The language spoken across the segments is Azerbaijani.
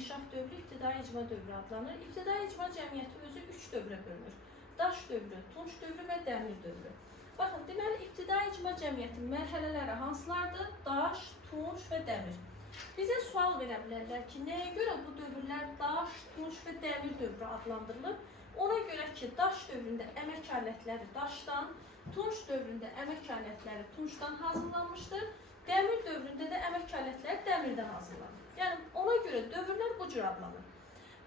inkişaf dövrü ibtidai icma dövrü adlanır. İbtidai icma cəmiyyəti özü 3 dövrə bölünür. Daş dövrü, tunç dövrü və dəmir dövrü. Baxın, deməli, ibtidai icma cəmiyyətin mərhələləri hansılardır? Daş, tunç və dəmir. Bizə sual verə bilərlər ki, nəyə görə bu dövrlər daş, tunç və dəmir dövrü adlandırılıb? Ona görə ki, daş dövründə əmək alətləri daşdan, tunç dövründə əmək alətləri tuncdan hazırlanmışdır, dəmir dövründə də əmək alətləri dəmirdən hazırlanır. Yəni, ona görə dövrlər bu cür adlanır.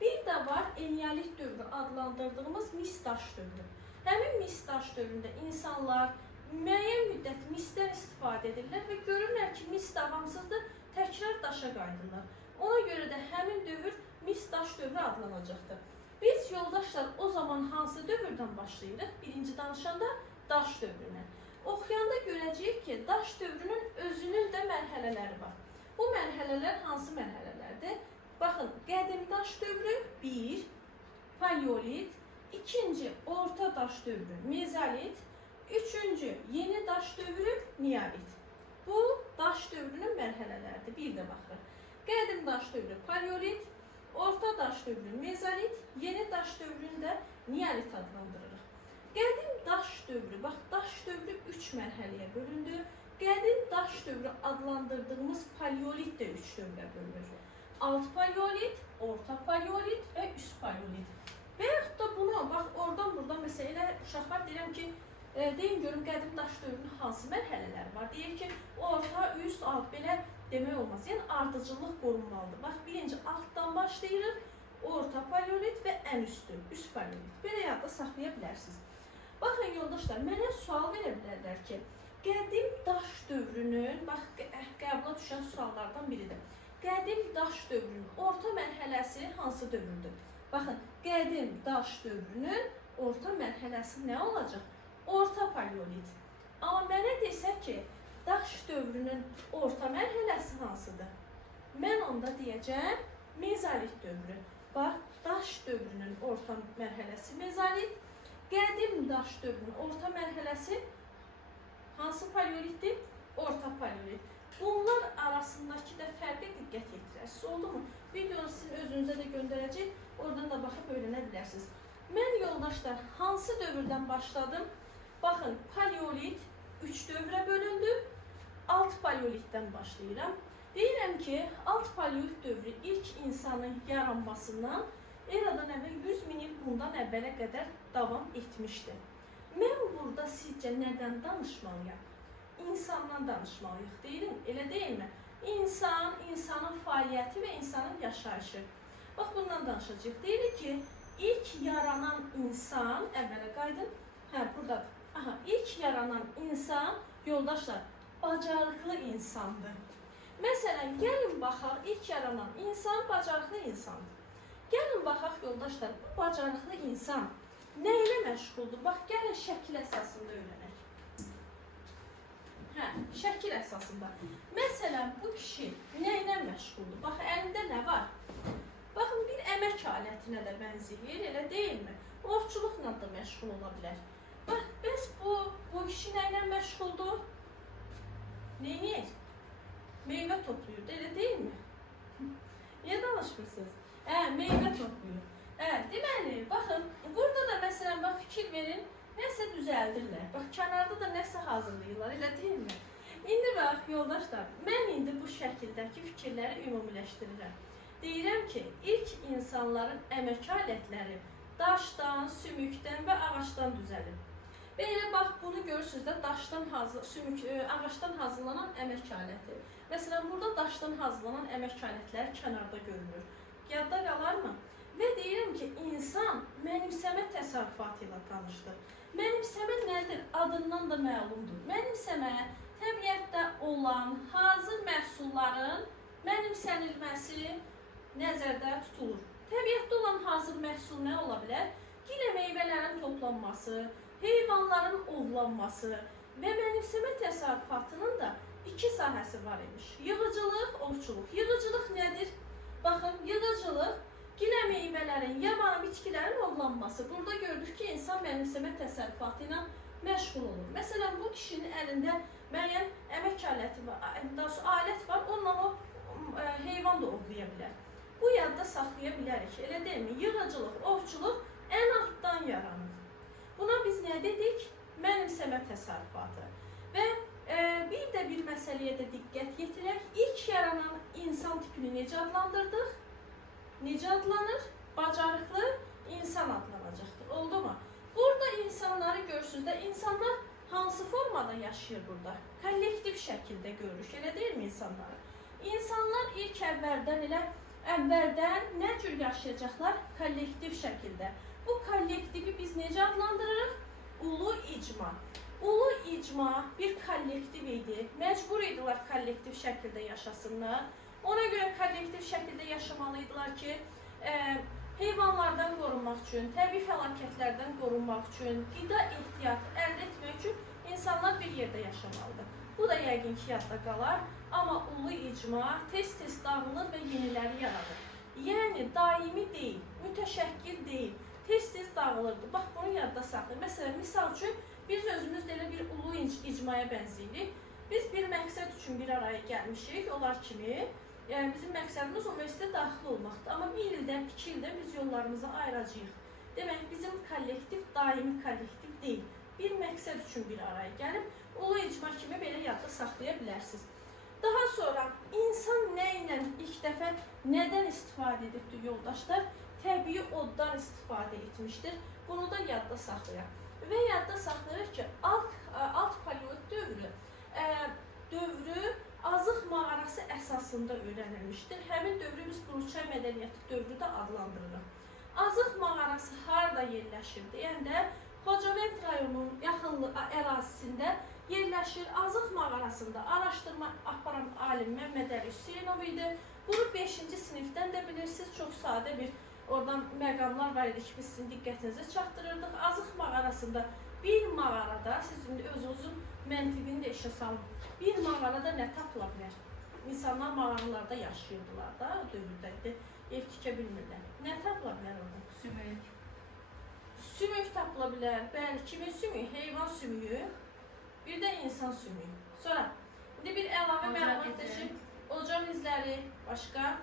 Bir də var, eneolit dövrü adlandırdığımız mis daş dövrü. Həmin mis daş dövründə insanlar müəyyən müddət misdən istifadə edirlər və görürlər ki, mis davamsızdır, təkrar daşa qayıdırlar. Ona görə də həmin dövr mis daş dövrü adlanacaqdır. Biz yoldaşlar o zaman hansı dövrdən başlayırıq? Birinci danışanda daş dövrünə. Oxuyanda görəcəyik ki, daş dövrünün özünün də mərhələləri var. Bu mərhələlər hansı mərhələlərdir? Baxın, qədim daş dövrü 1, paleolit, ikinci orta daş dövrü mezolit, üçüncü yeni daş dövrü neolit. Bu daş dövrünün mərhələləridir. Bir də baxırıq. Qədim daş dövrü paleolit, orta daş dövrü mezolit, yeni daş dövründə neolit adlandırırıq. Qədim daş dövrü, bax daş dövrü 3 mərhələyə bölündü. Qədim daş dövrü adlandırdığımız paleolit də 3 dövrə bölünür. Alt paleolit, orta paleolit və üst paleolit. Və yaxud da bunu, bax oradan buradan məsələ uşaqlar deyirəm ki, deyin görüm qədim daş dövrünün hansı mərhələləri var? Deyir ki, orta, üst, alt belə demək olmaz. Yəni ardıcıllıq qorunmalıdır. Bax birinci altdan başlayırıq, orta paleolit və ən üstü, üst paleolit. Belə yadda saxlaya bilərsiniz. Baxın yoldaşlar, mənə sual verə bilərlər ki, qədim daş dövrünün, bax qəbula düşən suallardan biridir. Qədim daş dövrünün orta mərhələsi hansı dövrdür? Baxın, qədim daş dövrünün orta mərhələsi nə olacaq? Orta paleolit. Amma mənə desə ki, daş dövrünün orta mərhələsi hansıdır? Mən onda deyəcəm, mezolit dövrü. Bax, daş dövrünün orta mərhələsi mezolit, qədim daş dövrünün orta mərhələsi hansı paleolitdir? Orta paleolit. Bunlar arasındakı da fərqə diqqət yetirərsiniz. Oldu mu? Videonu sizin özünüzə də göndərəcək. Oradan da baxıb öyrənə bilərsiniz. Mən yoldaşlar hansı dövrdən başladım? Baxın, paleolit 3 dövrə bölündü. Alt paleolitdən başlayıram. Deyirəm ki, alt paleolit dövrü ilk insanın yaranmasından eradan əvvəl 100 min il bundan əvvələ qədər davam etmişdir. Mən burada sizcə nədən danışmalıyam? İnsandan danışmalıyıq, deyilmi? Elə deyilmi? İnsan, insanın fəaliyyəti və insanın yaşayışı. Bax, bundan danışacağıq. Deyirik ki, ilk yaranan insan, əvvələ qaydın, buradadır. Aha, ilk yaranan insan, yoldaşlar, bacarıqlı insandır. Məsələn, gəlin baxaq, ilk yaranan insan bacarıqlı insandır. Gəlin baxaq, yoldaşlar, bu bacarıqlı insan nə ilə məşğuldur? Bax, gəlin şəkil əsasında öyrənək. Şəkil əsasında. Məsələn, bu kişi nə ilə məşğuldur? Bax, əlində nə var? Baxın, bir əmək alətinə də bənzəyir, elə deyilmi? Ovçuluqla da məşğul ola bilər. Bax, bəs bu kişi nə ilə məşğuldur? Neynir? Meyvə toplayır, elə deyilmi? Niyə danışmırsınız? Meyvə toplayır. Deməli, baxın, burada da məsələn, bax, fikir verin, nəsə düzəldirlər. Bax, kənarda da nəsə hazırlayırlar, elə deyilmi? İndi bax, yoldaşlar, mən indi bu şəkildəki fikirləri ümumiləşdirirəm. Deyirəm ki, ilk insanların əmək alətləri daşdan, sümükdən və ağacdan düzəlir. Və elə bax, bunu görürsünüz də ağacdan hazırlanan əmək aləti. Məsələn, burada daşdan hazırlanan əmək alətləri kənarda görünür. Yadda qalarmı? Və deyirəm ki, insan mənimsəmə təsərrüfatı ilə tanışdır. Mənimsəmə nədir? Adından da məlumdur. Mənimsəmə təbiətdə olan hazır məhsulların mənimsənilməsi nəzərdə tutulur. Təbiətdə olan hazır məhsul nə ola bilər? Gilə meyvələrin toplanması, heyvanların ovlanması və mənimsəmə təsərrüfatının da 2 sahəsi var imiş. Yığıcılıq, ovçuluq. Yığıcılıq nədir? Baxın, yığıcılıq gilə meyvələrin, yabanı bitkilərin ovlanması. Burada gördük ki, insan mənimsəmə təsərrüfatı ilə məşğul olur. Məsələn, bu kişinin əlində müəyyən əmək aləti var, alət var, onunla o heyvan da ovlaya bilər. Bu yadda saxlaya bilərik, elə deyilmi? Yığıcılıq, ovçuluq ən altdan yaranır. Buna biz nə dedik? Mənimsəmə təsərrüfatı. Və bir də bir məsələyə də diqqət yetirək. İlk yaranan insan tipini necə adlandırdıq? Necə adlanır? Bacarıqlı insan adlanacaqdır. Oldu mu? Burada insanları görürsünüz də, insanlar hansı formada yaşayır burada? Kollektiv şəkildə görürük, elə deyilmi insanları? İnsanlar ilk əvvəldən nə cür yaşayacaqlar? Kollektiv şəkildə. Bu kollektivi biz necə adlandırırıq? Ulu icma. Ulu icma bir kollektiv idi. Məcbur idilər kollektiv şəkildə yaşasınlar. Ona görə kollektiv şəkildə yaşamalıydılar ki, heyvanlardan qorunmaq üçün, təbii fəlakətlərdən qorunmaq üçün, qida ehtiyatı əldə etmək üçün insanlar bir yerdə yaşamalıdır. Bu da yəqin ki, yadda qalar. Amma ulu icma tez-tez dağılır və yeniləri yaradır. Yəni, daimi deyil, mütəşəkkil deyil, tez-tez dağılırdı. Bax, bunu yadda saxlayın. Məsələn, misal üçün, biz özümüz də elə bir ulu icmaya bənziyirik. Biz bir məqsəd üçün bir araya gəlmişik, onlar kimi. Yəni, bizim məqsədimiz universitetə daxil olmaqdır. Amma bir ildən, 2 ildən biz yollarımızı ayıracağıq. Demək, bizim kollektiv daimi kollektiv deyil. Bir məqsəd üçün bir araya gəlib, ulu icma kimi belə yadda saxlaya bilərsiniz. Daha sonra insan nə ilə ilk dəfə nədən istifadə edibdir yoldaşlar? Təbii oddan istifadə etmişdir. Bunu da yadda saxlayaq. Və yadda saxlayırıq ki, alt paleolit dövrü Azıq mağarası əsasında öyrənilmişdir. Həmin dövrü biz Quruçay mədəniyyəti dövrü də adlandırırıq. Azıq mağarası harada yerləşir deyəndə, Xocavənd rayonunun yaxınlıq ərazisində yerləşir. Azıq mağarasında araşdırma aparan alim Məmməd Əli Hüseynov idi. Bunu 5-ci sinifdən də bilirsiniz, çox sadə bir oradan məqamlar var idi ki, biz sizin diqqətinizi çatdırırdıq. Azıq mağarasında bir mağarada, siz özünüzün məntiqini də işə salın. Bir mağarada nə tapıla bilər? İnsanlar mağaralarda yaşayırdılar da, o dövrdə ev tikə bilmirlər. Nə tapıla bilər orada? Sümük. Sümük tapıla bilər. Bəli, kimin sümüyü? Heyvan sümüyü. Bir də insan sümüyü. Sonra, indi bir əlavə məlumatdır ki, ocaq izləri, başqa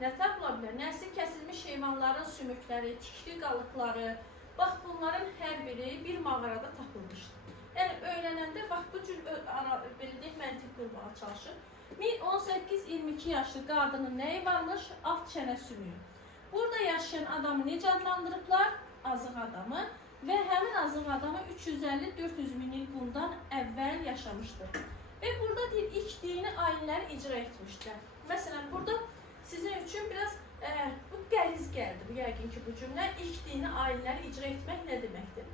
nə tapıla bilər? Nəsil kəsilmiş heyvanların sümükləri, tikli qalıqları, bax, bunların hər biri bir mağarada tapılmışdır. Yəni, öyrənəndə, bax, bu cür, belə deyək, məntiq qurmağa çalışır. 18-22 yaşlı qadının nəyi varmış? Alt çənə sümüyü. Burada yaşayan adamı necə adlandırıblar? Azıq adamı və həmin azıq adamı 350-400 min il bundan əvvəl yaşamışdır. Və burada deyil, ilk dini ayinləri icra etmişdir. Məsələn, burada sizin üçün biraz bu qəliz gəldi, yəqin ki, bu cümlə. İlk dini ayinləri icra etmək nə deməkdir?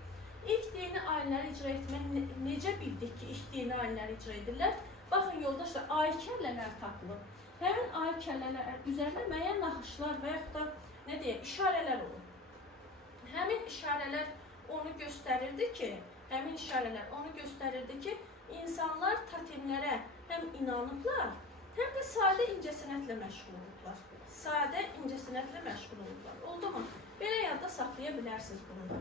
İlk dini ayinləri icra etmək necə bildik ki, ilk dini ayinləri icra edirlər? Baxın, yoldaşlar, ayi kəllələr tapılıb. Həmin ayi kəllələr üzərində müəyyən naxışlar və yaxud da, nə deyək, işarələr olur. Həmin işarələr onu göstərirdi ki, insanlar totemlərə həm inanıblar, həm də sadə incəsənətlə məşğul olublar. Oldu mu? Belə yadda saxlaya bilərsiniz bunu da.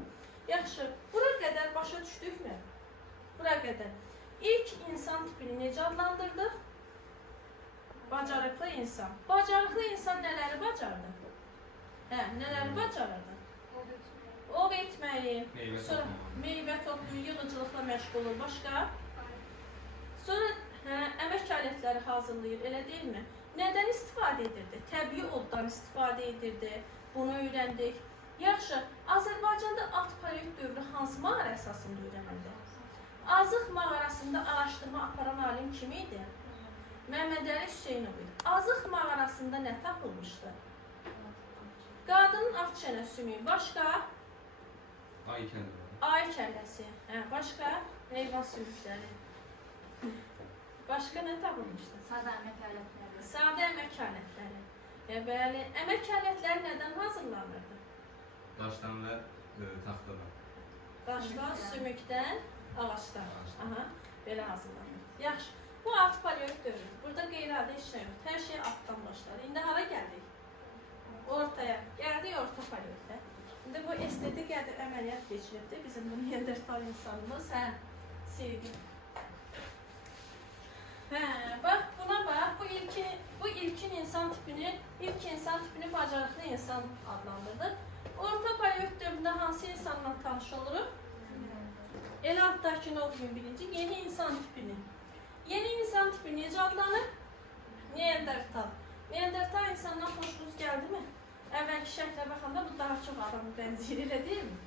Yaxşı, bura qədər başa düşdükmü? Bura qədər. İlk insan tipini necə adlandırdıq? Bacarıqlı insan. Bacarıqlı insan nələri bacardı? Nələri bacarırdı? Ov etməyi, sonra meyvə toplayıb, yığıcılıqla məşğul olur. Başqa? Sonra əmək alətləri hazırlayır, elə deyilmi? Nədən istifadə edirdi? Təbii oddan istifadə edirdi. Bunu öyrəndik. Yaxşı, Azərbaycanda alt paleolit dövrü hansı mağara əsasında öyrənildi? Azıq mağarasında araşdırma aparan alim kim idi? Məmməd Əli Hüseynov idi. Azıq mağarasında nə tapılmışdı? Qadının alt çənə sümüyü. Başqa? Ay kəlləsi. Başqa? Heyvan sümükləri. Başqa nə tapılmışdı? Sadə əmək alətləri. Sadə əmək alətləri. Bəli, əmək alətləri nədən hazırlanırdı? Daşdan və taxtadan. Daşdan, sümükdən, ağacdan. Aha, belə hazırlanırdı. Yaxşı, bu alt paleolit dövrü. Burada qeyri-adi heç nə yoxdur. Hər şey altdan başlar. İndi hara gəldik? Ortaya. Gəldik orta paleolitə. İndi bu estetik əməliyyat keçiribdir. Bizim bu Neandertal insanımız. Sevgi. Bax, buna bax. Bu Bu ilk insan tipini bacarıqlı insan adlandırdı. Orta paleolit dövründə hansı insanla tanış oluruq? Elə altdakını oxuyun birinci. Yeni insan tipini. Yeni insan tipi necə adlanır? Neandertal. Neandertal insandan xoşunuz gəldi mi? Əvvəlki şəklə baxanda bu daha çox adamı bənzəyir, elə deyilmi?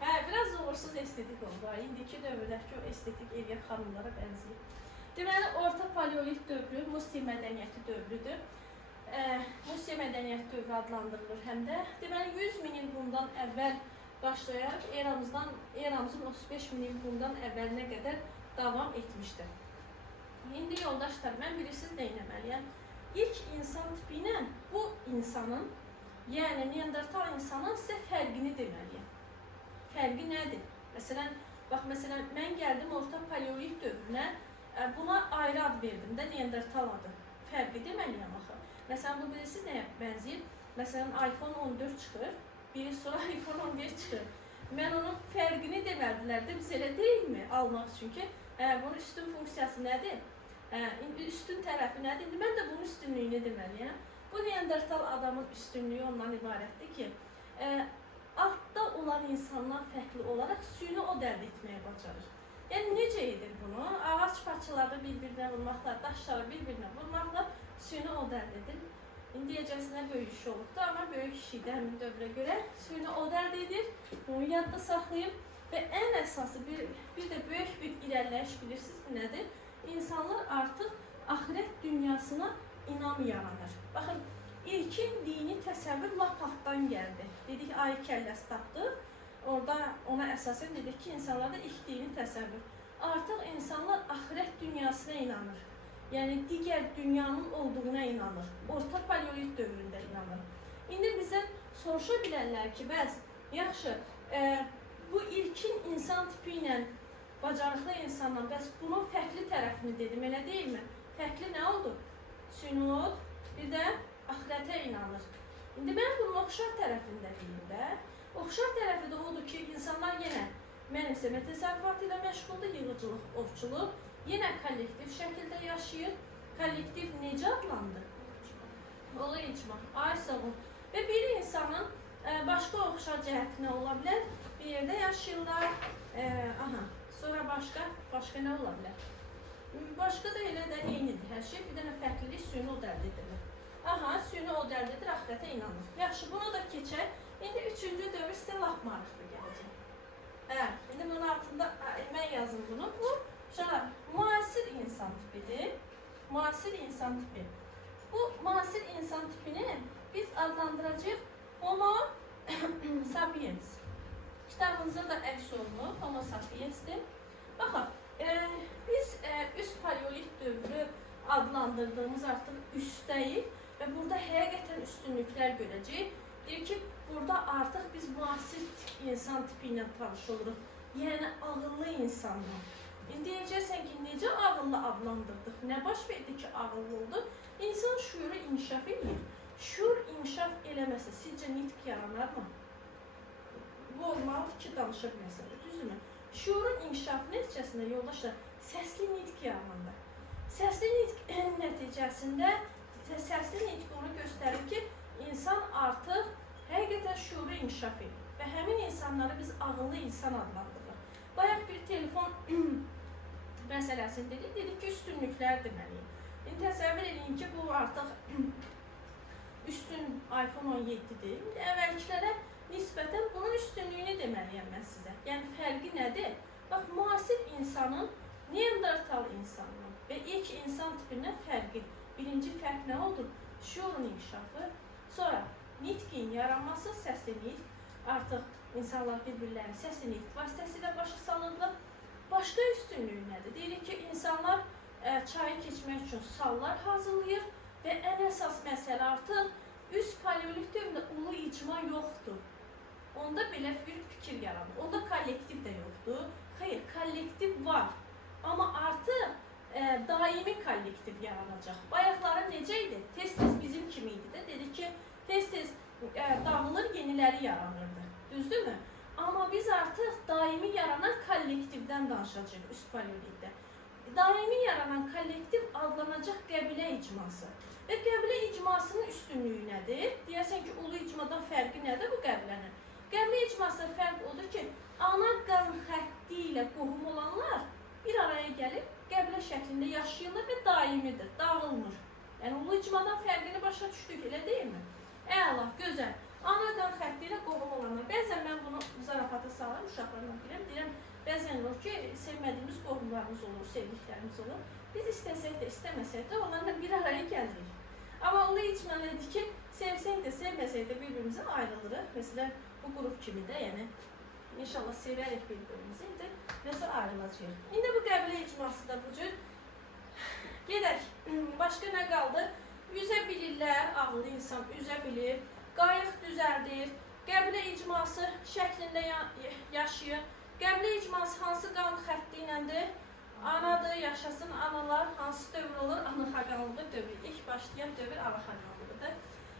Hə, biraz uğursuz estetik oldu. İndiki dövrdəki o estetik Eliyat xanımlara bənzəyir. Deməli, orta paleolit dövrü Musiya mədəniyyəti dövrüdür. Musiya mədəniyyəti dövrü adlandırılır həm də. Deməli, 100 min il bundan əvvəl başlayaraq eramızın 35 min il bundan əvvəlinə qədər davam etmişdir. İndi yoldaşlar, mən bilirsiniz nə etməliyəm? İlk insan tipi ilə bu insanın, yəni Neandertal insanın sizə fərqini deməliyəm. Fərqi nədir? Məsələn, mən gəldim orta paleolit dövrünə, buna ayrı ad verdim də Neandertal adı. Fərqi deməliyəm axı. Məsələn, bu bilirsiniz nəyə bənzəyir? Məsələn, iPhone 14 çıxır, biri sonra iPhone 11 çıxır. Mən onun fərqini demədilər də, biz elə deyilmi almaq üçün ki, bunun üstün funksiyası nədir? Üstün tərəfi nədir? İndi mən də bunun üstünlüyünü deməliyəm. Bu Neandertal adamın üstünlüyü ondan ibarətdir ki, altda olan insandan fərqli olaraq suyunu o əldə etməyə bacarır. Yəni, necə edir bunu? Ağac parçaları bir-birinə vurmaqla, daşları bir-birinə vurmaqla suyunu o əldə edir. İndiyəcəsinə böyük iş olubdur, amma böyük iş idi həmin dövrə görə. Suyunu o əldə edir, bunu yadda saxlayıb və ən əsası bir də böyük bir irəliləyiş bilirsiniz ki, nədir? İnsanlar artıq axirət dünyasına inam yaranır. Baxın, ilkin dini təsəvvür lap altdan gəldi. Dedik, ayı kəlləsi tapdıq. Orada ona əsasən dedik ki, insanlarda ilk dini təsəvvür. Artıq insanlar axirət dünyasına inanır. Yəni, digər dünyanın olduğuna inanır. Orta paleolit dövründə inanır. İndi bizə soruşa bilərlər ki, yaxşı, bu ilkin insan tipi ilə bacarıqlı insanla, bunun fərqli tərəfini dedim, elə deyilmi? Fərqli nə oldu? Sünod, bir də axirətə inanır. İndi mən bunun oxşar tərəfində deyim də. Oxşar tərəfi də odur ki, insanlar yenə mənimsəmə təsərrüfatı ilə məşğuldur, yığıcılıq, ovçuluq, yenə kollektiv şəkildə yaşayır. Kollektiv necə adlandı? Olu icma, ay sağ ol. Və bir insanın başqa oxşar cəhəti nə ola bilər? Bir yerdə yaşayırlar, sonra başqa nə ola bilər? Başqa da elə də eynidir hər şey, bir dənə fərqlilik suyunu o əldə edilir. Suyunu o əldə edir, axirətə inanır. Yaxşı, bunu da keçək. İndi üçüncü dövr sizə lap maraqlı gələcək. İndi bunun altında mən yazım bunu. Bu, müasir insan tipidir. Müasir insan tipi. Bu müasir insan tipini biz adlandıracağıq Homo sapiens. Kitabımızda da əks olunur, Homo sapiensdir. Baxın, biz üst paleolit dövrü adlandırdığımız artıq üstdəyik və burada həqiqətən üstünlüklər görəcəyik. Deyir ki, burada artıq biz müasir insan tipi ilə tanış oluruq. Yəni, ağıllı insanla. İndi deyəcəksən ki, necə ağıllı adlandırdıq? Nə baş verdi ki, ağıllı oldu? İnsan şuuru inkişaf edir. Şuur inkişaf eləməsə, sizcə nitq yaranar mı? Bu olmalıdır ki, danışa bilməsin, düzdürmü? Şuurun inkişafı nəticəsində, yoldaşlar, səsli nitq yaranır. Səsli nitq nəticəsində, səsli nitq onu göstərir ki, insan artıq həqiqətən şuuru inkişaf edir və həmin insanları biz ağıllı insan adlandırırıq. Bayaq bir telefon məsələsini dedik ki, üstünlüklər deməliyik. İndi təsəvvür edin ki, bu artıq üstün iPhone 17-dir. İndi əvvəlkilərə nisbətən bunun üstünlüyünü deməliyəm mən sizə. Yəni, fərqi nədir? Bax, müasir insanın Neandertal insanının və ilk insan tipindən fərqi. Birinci fərq nə oldu? Şuurun inkişafı. Sonra nitqin yaranması, səsli nitq. Artıq insanlar bir-birlərini səsli nitq vasitəsilə başa salırlar. Başqa üstünlüyü nədir? Deyirik ki, insanlar çayı keçmək üçün sallar hazırlayır və ən əsas məsələ artıq üst paleolit dövründə ulu icma yoxdur. Onda belə bir fikir yaranır. Onda kollektiv də yoxdur. Xeyr, kollektiv var. Amma artıq daimi kollektiv yaranacaq. Bayaqları necə idi? Tez-tez bizim kimi idi də. Dedik ki, tez-tez dağılır, yeniləri yaranırdı. Düzdürmü? Amma biz artıq daimi yaranan kollektivdən danışacağıq üst paleolitdə. daimi yaranan kollektiv adlanacaq qəbilə icması. Və qəbilə icmasının üstünlüyü nədir? Deyəsən ki, ulu icmadan fərqi nədir bu qəbilənin? Qəbilə icmasının fərqi odur ki, ana qan xətti ilə qohum olanlar bir araya gəlib qəbilə şəklində yaşayırlar və daimidir, dağılmır. Yəni, ulu icmadan fərqini başa düşdük, elə deyilmi? Əla, gözəl. Ana qan xətti ilə qohum olanlar. Bəzən mən bunu zarafata salarım, uşaqlarla deyirəm, bəzən olur ki, sevmədiyimiz qohumlarımız olur, sevdiklərimiz olur. Biz istəsək də, istəməsək də onlarla bir araya gəlirik. Amma ulu icma nədir ki, sevsək də, sevməsək də bir-birimizdən ayrılırıq. Məsələn, bu qrup kimi də, yəni, inşallah sevərik bir-birimizi, və sonra ayrılacaq. İndi bu qəbilə icması da bu cür. Gedək, başqa nə qaldı? Üzə bilirlər, ağıllı insan üzə bilir, qayıq düzəldir, qəbilə icması şəklində yaşayır. Qəbilə icması hansı qan xətti iləndir? Anadır, yaşasın analar, hansı dövr olur? Ana xaqanlığı dövrü. İlk başlayan dövr ana xaqanlığıdır.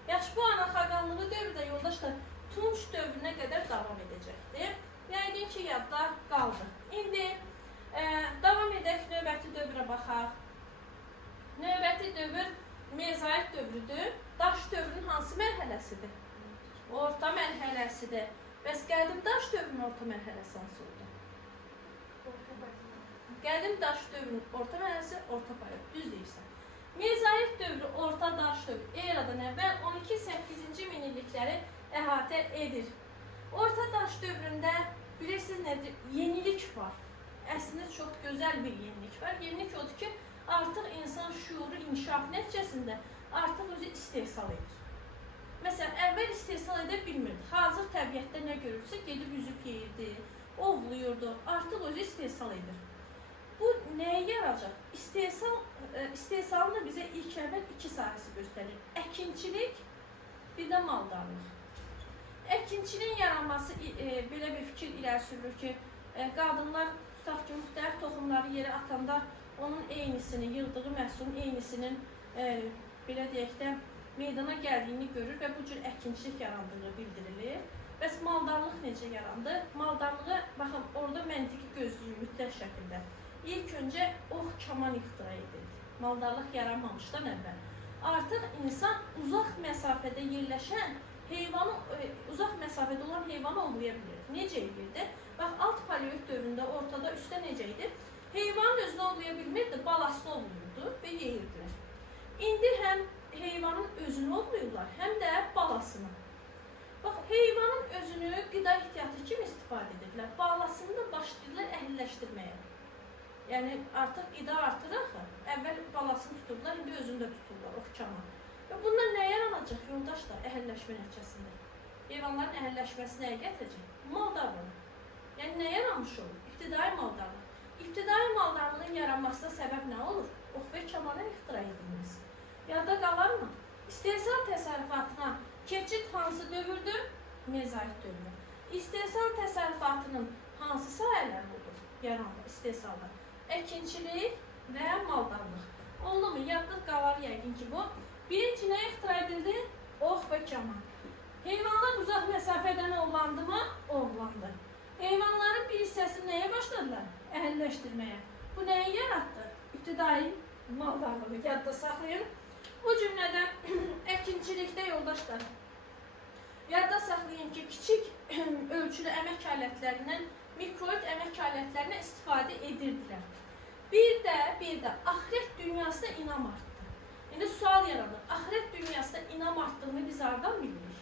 Yaxşı, bu ana xaqanlığı dövrü də yoldaşlar Tunç dövrünə qədər davam edəcəkdir. Yəqin ki, yadda qaldı. İndi davam edək, növbəti dövrə baxaq. Növbəti dövr mezolit dövrüdür. Daş dövrünün hansı mərhələsidir? Orta mərhələsidir. Bəs qədim daş dövrünün orta mərhələsi hansı oldu? Qədim daş dövrünün orta mərhələsi orta periyod. Düz deyirsən. Mezolit dövrü, orta daş dövrü eradan əvvəl 12-8-ci minillikləri əhatə edir. Orta daş dövründə bilirsiniz nədir? Yenilik var. Əslində çox gözəl bir yenilik var. Yenilik odur ki, artıq insan şuuru inkişaf nəticəsində artıq özü istehsal edir. Məsələn, əvvəl istehsal edə bilmirdi. Hazır təbiətdə nə görürsə, gedib üzüb yeyirdi, ovluyurdu. Artıq özü istehsal edir. Bu nəyə yarayacaq? İstehsalın da bizə ilk əvvəl iki sahəsi göstərir. Əkinçilik, bir də maldarlıq. Əkinçiliyin yaranması belə bir fikir irəli sürülür ki, qadınlar tutaq ki, müxtəlif toxumları yerə atanda onun eynisini, yığdığı məhsulun eynisinin belə deyək də meydana gəldiyini görür və bu cür əkinçilik yarandığı bildirilir. Bəs maldarlıq necə yarandı? Maldarlığı, baxın, orada məntiqi gözlüyü mütləq şəkildə. İlk öncə ox kaman ixtira edildi. Maldarlıq yaranmamışdan əvvəl. Artıq insan uzaq məsafədə yerləşən heyvanı, uzaq məsafədə olan heyvanı ovlaya bilir. Necə edirdi? Bax, alt paleolit dövründə ortada üstə necə idi? Heyvanın özünü ovlaya bilmirdi, balasını ovluyurdu və yeyirdilər. İndi həm heyvanın özünü ovluyurlar, həm də balasını. Bax, heyvanın özünü qida ehtiyatı kimi istifadə edirlər. Balasını da başlayırlar əhilləşdirməyə. Yəni, artıq qida artır axı. Əvvəl balasını tuturlar, indi özünü də tuturlar, oxkama. Və bunlar nə yaranacaq yoldaşlar əhəlləşmə nəticəsində? Heyvanların əhəlləşməsi nəyə gətirəcək? Maldarlıq. Yəni, nə yaranmış olur? İbtidai maldarlıq. İbtidai maldarlığın yaranmasına səbəb nə olur? Ox və kamanın ixtira edilməsi. Yadda qalarmı? İstehsal təsərrüfatına keçid hansı dövrdür? Mezolit dövrü. İstehsal təsərrüfatının hansı sahələr olur? Yarandı istehsalda. Əkinçilik və maldarlıq. Oldu mu? Yadda qalar yəqin ki bu. Birinci nə ixtira edildi? Ox və kaman. Heyvanlar uzaq məsafədən ovlandı mı? Ovlandı. Heyvanların bir hissəsini nəyə başladılar? Əhəlləşdirməyə. Bu nəyi yaratdı? İbtidai maldarlığı. Yadda saxlayın. Bu cümlədən əkinçilikdə yoldaşlar. Yadda saxlayın ki, kiçik ölçülü əmək alətlərindən mikroid əmək alətlərinə istifadə edirdilər. Bir də axirət dünyasına inam artdı. İndi sual yaranır. Axirət dünyasına inam artdığını biz hardan bilirik?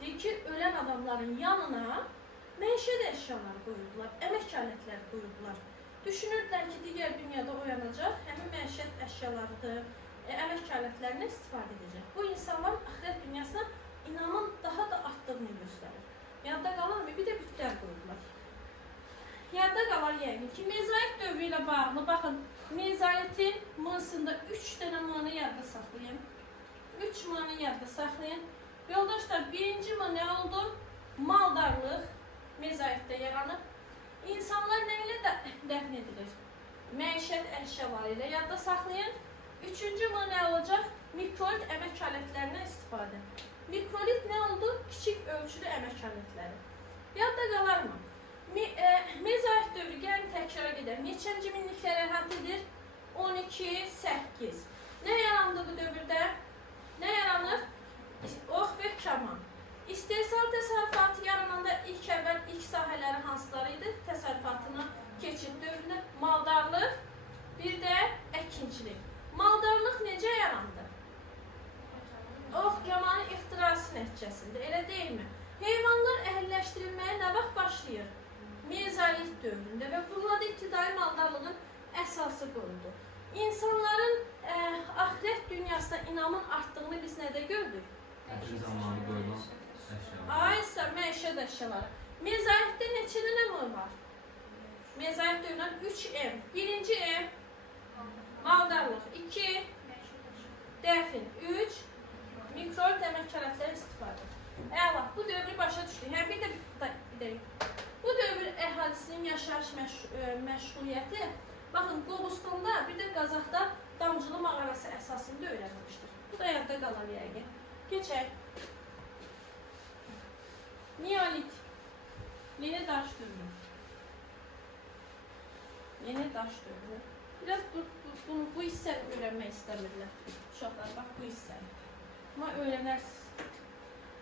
Deyir ki, ölən adamların yanına məişət əşyaları qoyurdular, əmək alətləri qoyurdular. Düşünürdülər ki, digər dünyada oyanacaq, həmin məişət əşyalarıdır, əmək alətlərinə istifadə edəcək. Bu insanların axirət dünyasına inamın daha da artdığını göstərir. Yadda qalır mı? Bir də bitlər qoyurdular. Yadda qalar yəqin ki, mezolit dövrü ilə bağlı, baxın, mezolitin mısında 3 dənə mını yadda saxlayın. 3 mını yadda saxlayın. Yoldaşlar, birinci mı nə oldu? Maldarlıq mezolitdə yaranıb. İnsanlar nə ilə dəfn edilir? Məişət əşyaları ilə yadda saxlayın. Üçüncü mı nə olacaq? Mikroid əmək alətlərinə istifadə. Mikrolit nə oldu? Kiçik ölçülü əmək alətləri. Yadda qalar mı? Mezolit dövrü, gəlin təkrar edək. Neçənci minliklərə əhatə edir? 12-8. Nə yarandı bu dövrdə? Nə yaranır? Ox və kaman. İstehsal təsərrüfatı yarananda ilk sahələri hansıları idi? Təsərrüfatına keçid dövründə maldarlıq, bir də əkinçilik. Maldarlıq necə yarandı? Ox kamanın ixtirası nəticəsində, elə deyilmi? Heyvanlar əhəlləşdirilməyə nə vaxt başlayır? Mezolit dövründə və bununla da ibtidai maldarlığın əsası qoyuldu. İnsanların axirət dünyasına inamın artdığını biz nədə gördük? Həkim zamanı qoyulan əşyalar. Aysa məişət əşyaları. Mezolitdə neçə dənə M var? Mezolit dövründən 3 M. Birinci M maldarlıq, 2 dəfin, 3 mikroorqanizm əməkkəratları istifadə. Əla, bu dövrü başa düşdük. Həm bir də bu dövr əhalisinin yaşayış məşğuliyyəti, baxın, Qobustanda, bir də Qazaxda damcılı mağarası əsasında öyrənilmişdir. Bu da yadda qalar yəqin. Keçək. Neolit. Yeni daş dövrü. Yeni daş dövrü. Biraz bu hissəni öyrənmək istəmirlər. Uşaqlar, bax bu hissəni. Amma öyrənərsiniz.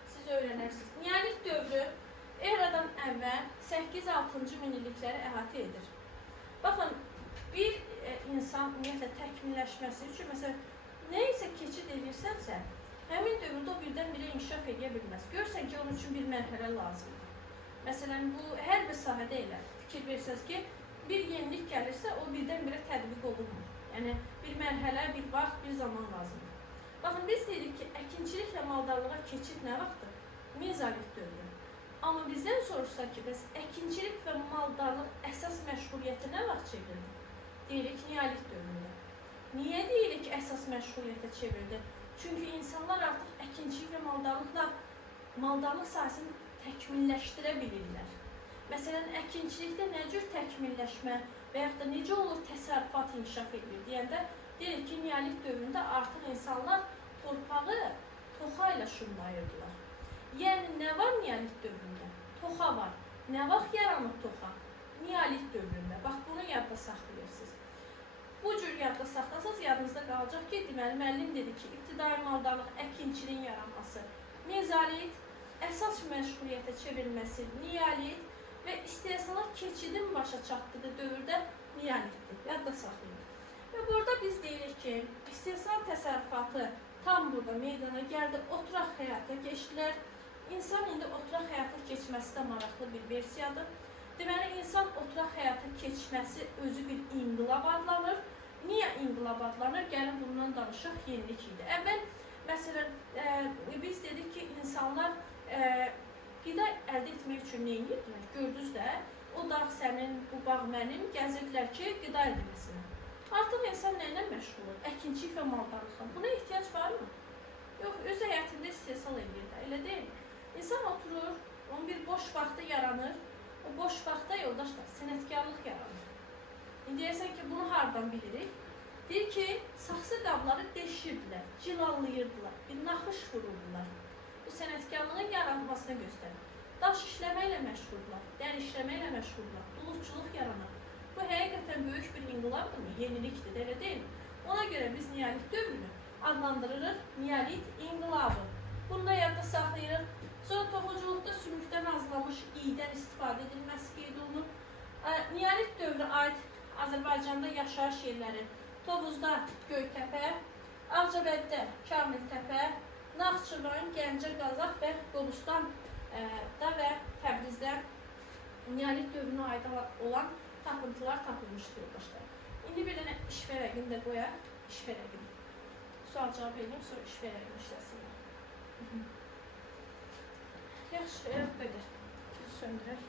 Siz öyrənərsiniz. Neolit dövrü eradan əvvəl 8-6-cı minillikləri əhatə edir. Baxın, bir insan ümumiyyətlə təkmilləşməsi üçün, məsələn, nə isə keçid edirsənsə, həmin dövrdə o birdən-birə inkişaf edə bilməz. Görsən ki, onun üçün bir mərhələ lazımdır. Məsələn, bu hər bir sahədə elə. Fikir versəz ki, bir yenilik gəlirsə, o birdən-birə tətbiq olunmur. Yəni, bir mərhələ, bir vaxt, bir zaman lazımdır. Baxın, biz deyirik ki, əkinçiliklə maldarlığa keçid nə vaxtdır? Mezolit dövrü. Amma bizdən soruşsa ki, bəs əkinçilik və maldarlıq əsas məşğuliyyəti nə vaxt çevrildi? Deyirik, neolit dövründə. Niyə deyirik ki, əsas məşğuliyyətə çevrildi? Çünki insanlar artıq əkinçilik və maldarlıq sahəsini təkmilləşdirə bilirlər. Məsələn, əkinçilikdə nə cür təkmilləşmə və yaxud da necə olur təsərrüfat inkişaf edilir deyəndə, deyirik ki, neolit dövründə artıq insanlar torpağı toxa ilə şumlayırdılar. Yəni, nə var neolit dövründə? Toxa var. Nə vaxt yaranır toxa? Neolit dövründə. Bax, bunu yadda saxlayırsınız. Bu cür yadda saxlasanız, yadınızda qalacaq ki, deməli, müəllim dedi ki, ibtidai maldarlıq, əkinçiliyin yaranması, mezolit, əsas məşğuliyyətə çevrilməsi, neolit və istehsala keçidin başa çatdığı dövrdə neolitdir. Yadda saxlayın. Və burada biz deyirik ki, istehsal təsərrüfatı tam burada meydana gəldi, oturaq həyata keçdilər. İnsan indi oturaq həyata keçməsi də maraqlı bir versiyadır. Deməli, insan oturaq həyata keçməsi özü bir inqilab adlanır. Niyə inqilab adlanır? Gəlin bundan danışaq, yenilik idi. Əvvəl, məsələn, biz dedik ki, insanlar qida əldə etmək üçün nə edirdilər? Gördünüz də, o dağ sənin, bu bağ mənim, gəzirdilər ki, qida əldə etməsinə. Artıq insan nə ilə məşğulur? Əkinçilik və maldarlıqla. Buna ehtiyac varmı? Yox, öz həyatında istehsal edir də, elə deyil. İnsan oturur, onun bir boş vaxtı yaranır. O boş vaxtda yoldaşlar, sənətkarlıq yaranır. İndi deyərsən ki, bunu hardan bilirik? Deyir ki, saxsı qabları deşirdilər, cilallayırdılar, bir naxış vururdular. Bu sənətkarlığın yaranmasını göstərir. Daş işləməklə məşğuldular, dəri işləməklə məşğuldular, duluqçuluq yaranır. Bu həqiqətən böyük bir inqilabdır mı? Yenilikdir, elə deyil. Ona görə biz neolit dövrünü adlandırırıq neolit inqilabı. Bunu da yadda saxlayırıq. Sonra toxuculuqda sümükdən hazırlanmış iydən istifadə edilməsi qeyd olunur. Neolit dövrü aid Azərbaycanda yaşayış yerləri Tovuzda Göytəpə, Ağcabəddə Kamiltəpə, Naxçıvan, Gəncə, Qazax və Qobustanda və Təbrizdə neolit dövrünə aid olan tapıntılar tapılmışdır yoldaşlar. İndi bir dənə iş vərəqini də qoyaq. İş vərəqini. Sual cavab edeyim, sonra iş vərəqini işləsinlər. Yaxşı, bu qədər. Söndürək.